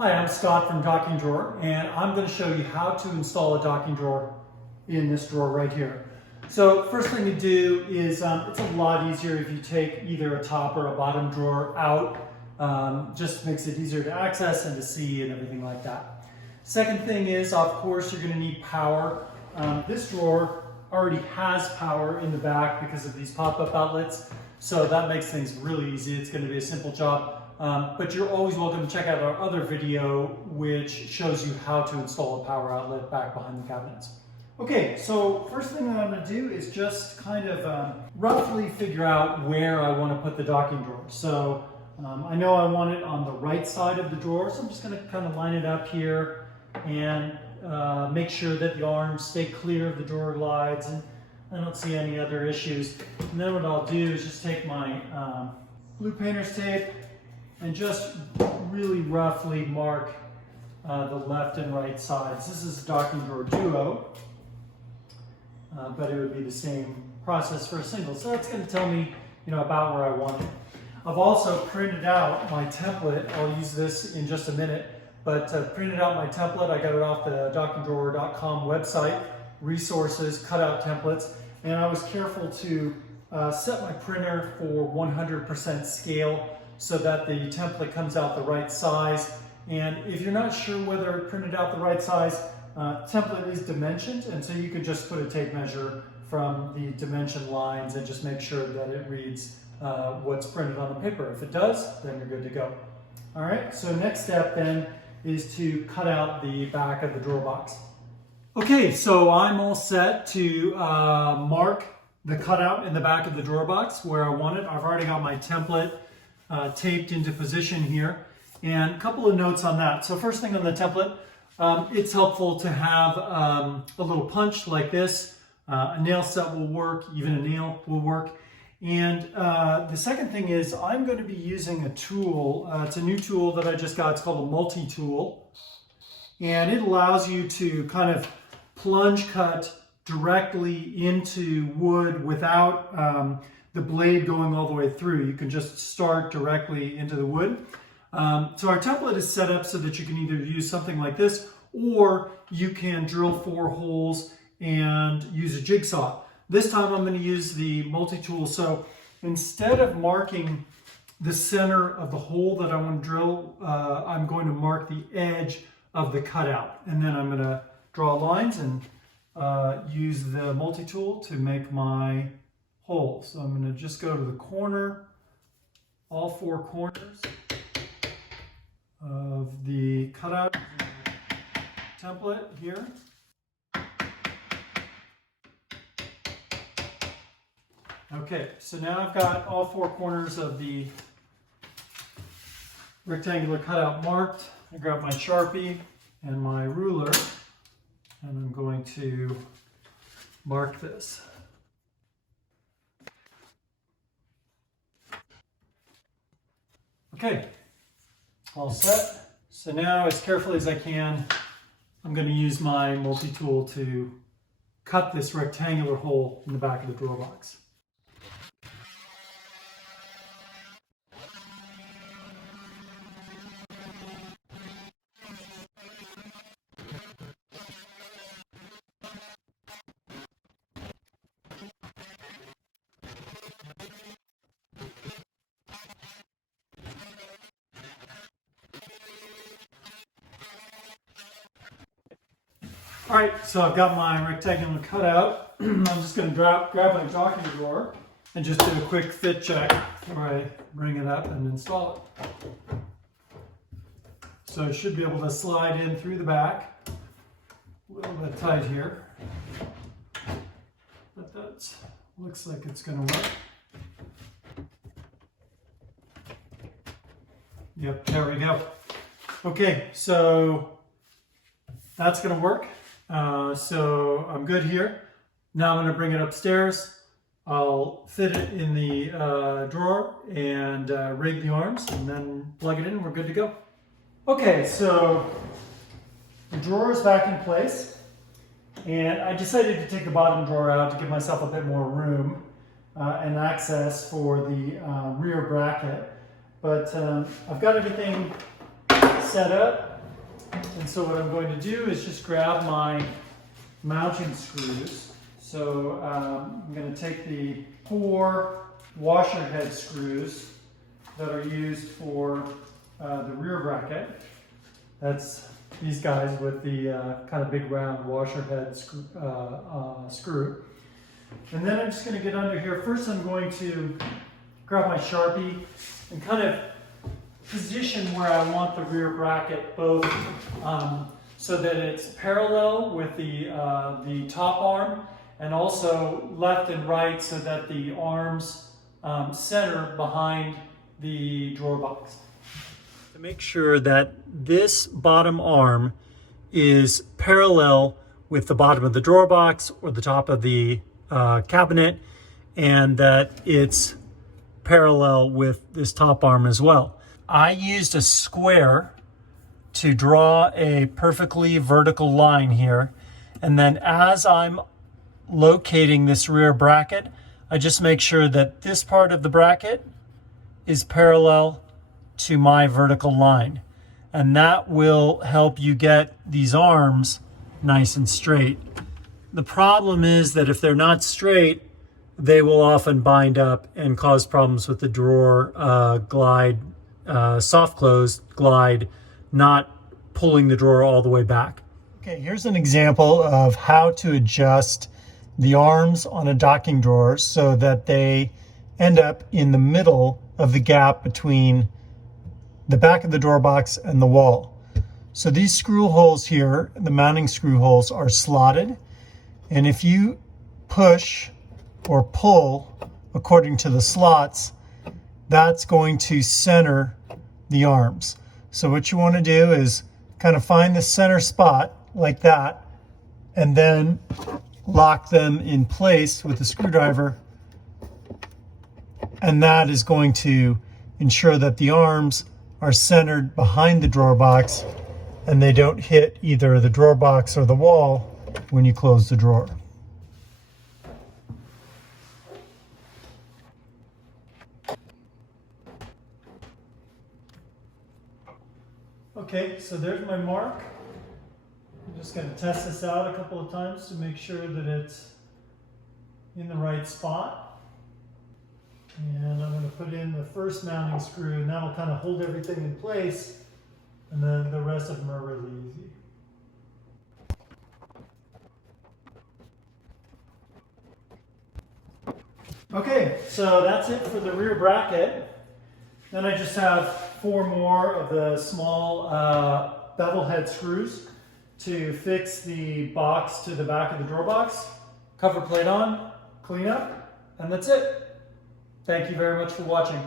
Hi, I'm Scott from Docking Drawer, and I'm going to show you how to install a docking drawer in this drawer right here. So first thing to do is, it's a lot easier if you take either a top or a bottom drawer out. Just makes it easier to access and to see and everything like that. Second thing is, of course, you're going to need power. This drawer already has power in the back because of these pop-up outlets, so that makes things really easy. It's going to be a simple job. But you're always welcome to check out our other video which shows you how to install a power outlet back behind the cabinets. Okay, so first thing that I'm going to do is just kind of roughly figure out where I want to put the docking drawer. So I know I want it on the right side of the drawer, so I'm just going to kind of line it up here and make sure that the arms stay clear of the drawer glides, and I don't see any other issues. And then what I'll do is just take my blue painter's tape and just really roughly mark the left and right sides. This is a docking drawer duo, but it would be the same process for a single. So that's going to tell me, about where I want it. I've also printed out my template. I'll use this in just a minute, but printed out my template. I got it off the dockingdrawer.com website, resources, cutout templates, and I was careful to set my printer for 100% scale, so that the template comes out the right size. And if you're not sure whether it printed out the right size, template is dimensioned, and so you can just put a tape measure from the dimension lines and just make sure that it reads what's printed on the paper. If it does, then you're good to go. All right, so next step then is to cut out the back of the drawer box. Okay, so I'm all set to mark the cutout in the back of the drawer box where I want it. I've already got my template taped into position here, and a couple of notes on that. So first thing on the template, it's helpful to have a little punch like this. A nail set will work, even a nail will work. And the second thing is, I'm going to be using a tool. It's a new tool that I just got. It's called a multi-tool, and it allows you to kind of plunge cut directly into wood without the blade going all the way through. You can just start directly into the wood. So our template is set up so that you can either use something like this, or you can drill 4 holes and use a jigsaw. This time I'm going to use the multi-tool. So instead of marking the center of the hole that I want to drill, I'm going to mark the edge of the cutout. And then I'm going to draw lines and use the multi-tool to make my hole. So I'm going to just go to the corner, all 4 corners of the cutout template here. Okay, so now I've got all 4 corners of the rectangular cutout marked. I grab my Sharpie and my ruler, and I'm going to mark this. Okay, all set. So now, as carefully as I can, I'm going to use my multi-tool to cut this rectangular hole in the back of the drawer box. All right, so I've got my rectangular cutout. I'm just going to grab my docking drawer and just do a quick fit check before I bring it up and install it. So I should be able to slide in through the back. A little bit tight here, but that looks like it's going to work. Yep, there we go. Okay, so that's going to work. So I'm good here. Now I'm going to bring it upstairs. I'll fit it in the drawer and rig the arms, and then plug it in and we're good to go. Okay, so the drawer is back in place, and I decided to take the bottom drawer out to give myself a bit more room and access for the rear bracket. But I've got everything set up. And so what I'm going to do is just grab my mounting screws. So I'm going to take the 4 washer head screws that are used for the rear bracket. That's these guys with the kind of big round washer head screw. And then I'm just going to get under here. First I'm going to grab my Sharpie and kind of position where I want the rear bracket both so that it's parallel with the top arm, and also left and right so that the arms center behind the drawer box. To make sure that this bottom arm is parallel with the bottom of the drawer box or the top of the cabinet, and that it's parallel with this top arm as well. I used a square to draw a perfectly vertical line here, and then as I'm locating this rear bracket, I just make sure that this part of the bracket is parallel to my vertical line, and that will help you get these arms nice and straight. The problem is that if they're not straight, they will often bind up and cause problems with the drawer glide, soft close glide, not pulling the drawer all the way back. Okay, here's an example of how to adjust the arms on a docking drawer so that they end up in the middle of the gap between the back of the drawer box and the wall. So these screw holes here, the mounting screw holes, are slotted, and if you push or pull according to the slots, that's going to center the arms. So what you want to do is kind of find the center spot like that, and then lock them in place with a screwdriver, and that is going to ensure that the arms are centered behind the drawer box and they don't hit either the drawer box or the wall when you close the drawer. Okay, so there's my mark. I'm just going to test this out a couple of times to make sure that it's in the right spot. And I'm going to put in the first mounting screw, and that'll kind of hold everything in place, and then the rest of them are really easy. Okay, so that's it for the rear bracket. Then I just have 4 more of the small bevel head screws to fix the box to the back of the drawer box. Cover plate on, clean up, and that's it. Thank you very much for watching.